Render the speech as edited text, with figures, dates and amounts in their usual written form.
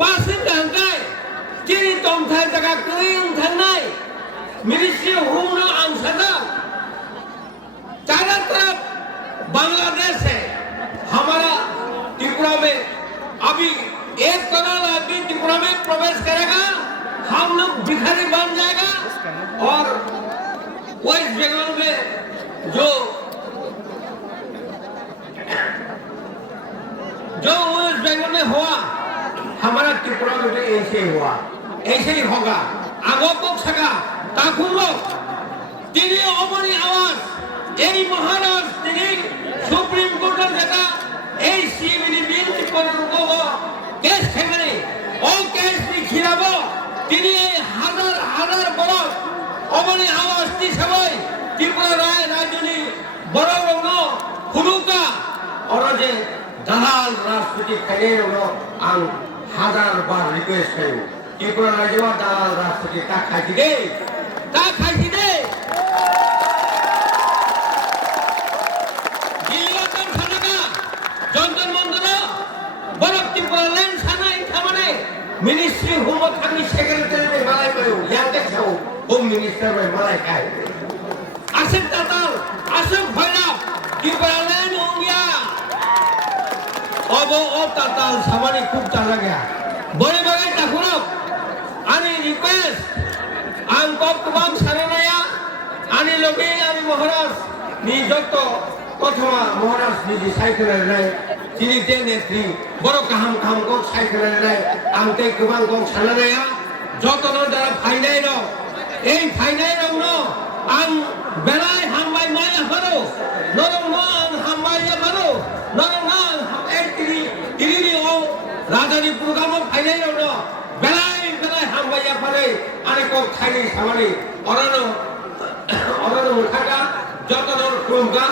Passing थांनाय चीनी तंथाय जागा क्लिं थांनाय मिनिस्ट्री होम न आंसदा चारों तरफ बांग्लादेश है। हमारा त्रिपुरा में अभी 1 करोड़ आदमी त्रिपुरा में प्रवेश करेगा, हम लोग भिखारी बन जाएगा। और वेस्ट बंगाल में जो वेस्ट बंगाल में हुआ, हमारा त्रिपुरा में भी ऐसे ही हुआ, ऐसे ही होगा। आगो को सका ताकुलो तिनी अमरी आवाज এই মহারাজ তিনি সুপ্রিম কোর্টের যেটা এই সিবিডি বিল পর্যন্ত কেস সেখানে ও কেস খিলাব তিনি এই হাজার হাজার বড় অমনি আওয়াজ দি সবাই ত্রিপুরা রায় রাজনী বড় রঙ হুলুকা और যে দালাল রাষ্ট্রপতি খাইয়ে হলো আং হাজার বার রিকোয়েস্ট করি ত্রিপুরা রাজ্য দালাল রাষ্ট্রপতি তা খাইছি দে मिनिस्ट्री होम थांगी सेक्रेटारी में मलाई पयो याते छौ होम मिनिस्टर में मलाई काय आसिफ भैरव त्रिपुरालैंड हो गया। अब ताताल सामानी खूब चाला गया बड़े बड़े टाकुरो आनी रिक्वेस्ट आं गोबां सारानाया आनी लोगे आनी महाराज नि जत्तो प्रथमा महाराज नि साइकेलनाय তিনি যে নেত্রী বড় কাহাম গো সাইকেলনাय आंते गोबां गं सानानाया जतनो द्वारा फाइनाय न এই फाइनाय न आं बेलाय हामबाय माय हारो नरं न आं हामबाय हारो नरं आं এই तिनि ओ राजानि प्रग्राम फाइनाय न बेलाय हामबाय हारे आरे को खाइनि सामानि अरनो मुखागा जतनो खुलगा